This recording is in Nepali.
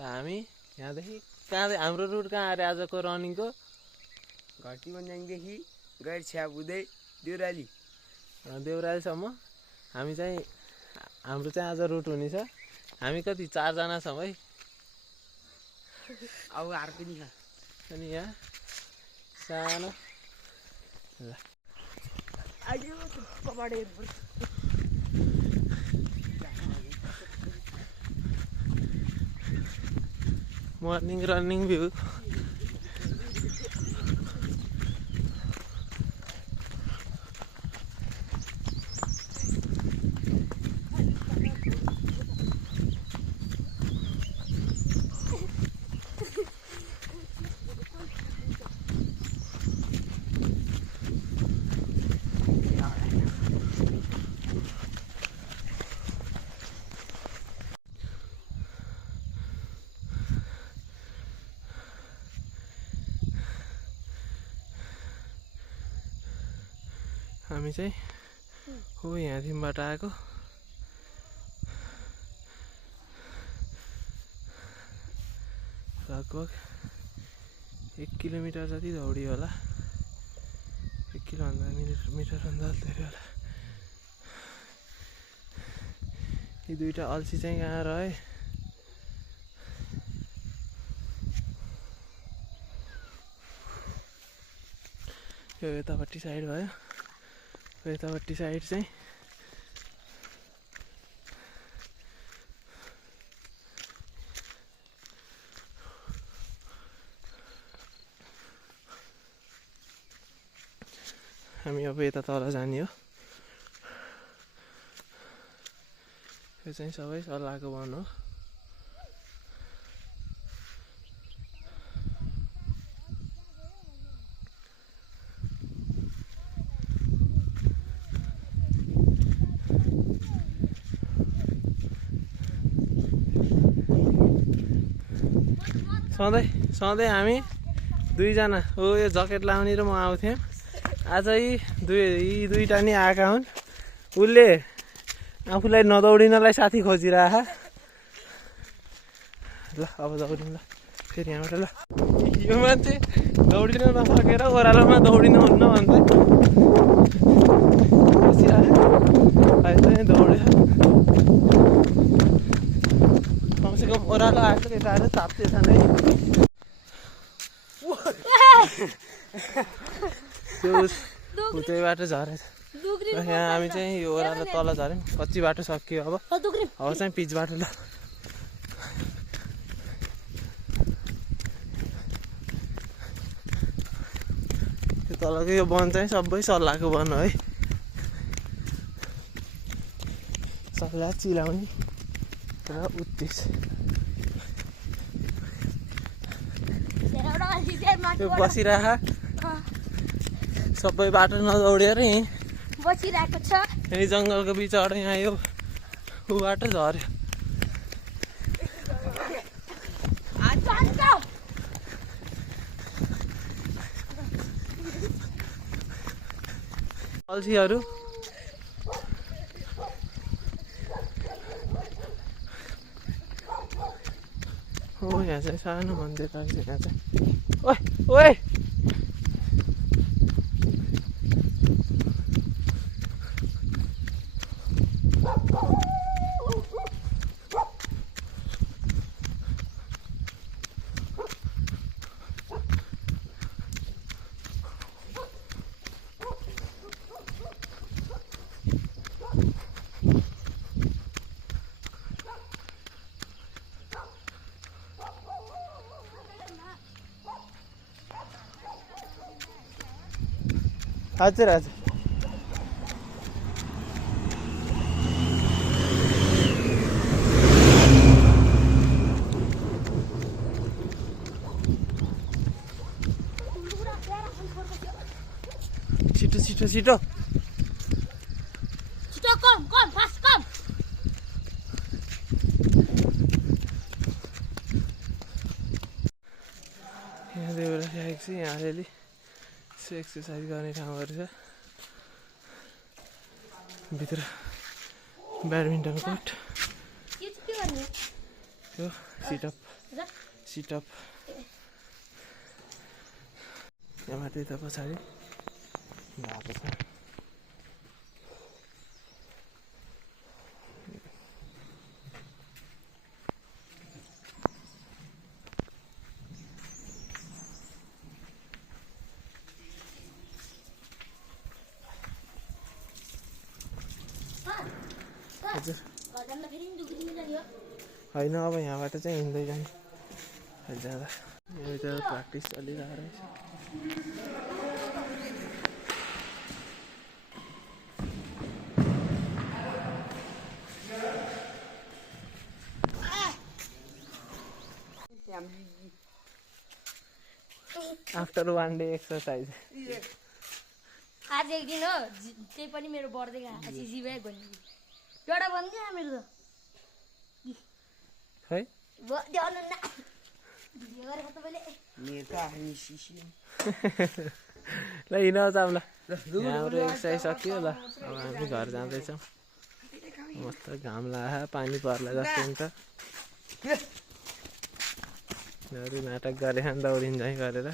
हामी यहाँदेखि कहाँ हाम्रो रुट कहाँ अरे आजको रनिङको घटी बन्याङदेखि गैर छ्याप हुँदै देउरालीसम्म हामी चाहिँ हाम्रो चाहिँ आज रुट हुनेछ। हामी कति 4 जना छौँ है। अब हार पनि छ अनि यहाँ सानो ल आयो कबाडे मर्निङ रनिङ भ्यू हामी चाहिँ हो यहाँदेखिबाट आएको। लगभग 1 किलोमिटर जति दौडियो होला। 1 किलोमिटर भन्दा धेरै होला। यी दुईटा अल्छी चाहिँ कहाँ रहे? यो यतापट्टि साइड भयो। यतापट्टि साइड चाहिँ हामी अब यता तल जाने हो। यो चाहिँ सबै सल्लाहको वन हो। सधैँ हामी दुईजना हो यो ज्याकेट लाउने र म आउँथेँ। आज यी दुईटा नि आएका हुन्। उसले आफूलाई नदौडिनलाई साथी खोजिरह। ल अब दौडिनु ल फेरि यहाँबाट ल। यो मान्छे दौडिन नसकेर ओह्रालोमा दौडिनु हुन्न भन्छ अहिले चाहिँ दौड्यो। कमसेकम ओह्रालो आएको यता आएर ताप्दैछ नै। त्यो उतै बाटो झरेछ। यहाँ हामी चाहिँ यो ओह्रालो तल झऱ्यौँ। कच्ची बाटो सकियो अब चाहिँ पिच बाटो ल। त्यो तलको यो वन चाहिँ सबै सल्लाहको वन हो है। सबैलाई चिलाउने र उत्तिस त्यो बसिरह। सबै बाटो नदौडेर यहीँ बसिरहेको छ। यही जङ्गलको बिचबाट यहाँ यो ऊ बाटो झऱ्यो। अल्छीहरू हो यहाँ चाहिँ सानो मन्दिर रहेछ। यहाँ चाहिँ ओए ओए हजुर हजुर छिटो छिटो छिटो छिटो कम फास्ट कम। यहाँ देउरा राखेको छ। यहाँ अलिअलि एक्सर्साइज गर्ने ठाउँहरू छ। भित्र ब्याडमिन्टन कोर्ट यो सिटअप सिटअप यहाँ माथि त पछाडि भएको छ हजुर घरमा फेरि नि दुख्नु जाने हो होइन अब यहाँबाट चाहिँ हिँड्दै जाने जाँदा यहाँ त प्र्याक्टिस चलिरहेको रहेछ आफ्टर 1 डे एक्सर्साइज आज एक दिन हो त्यही पनि मेरो बढ्दै गएको जिजिबे भन्ने एउटा भन्दै मेरो है ध्यान न भिडियो गरेको तपाईँले मेरो त आफ्नै सिसी ल हिँड जाऊँ ल हाम्रो एक्सर्साइज सकियो ल अब हामी घर जाँदैछौँ मस्त घाम लाग्यो पानी पर्ला जस्तो हुन्छ नाटक गरे दौडिन्छ गरेर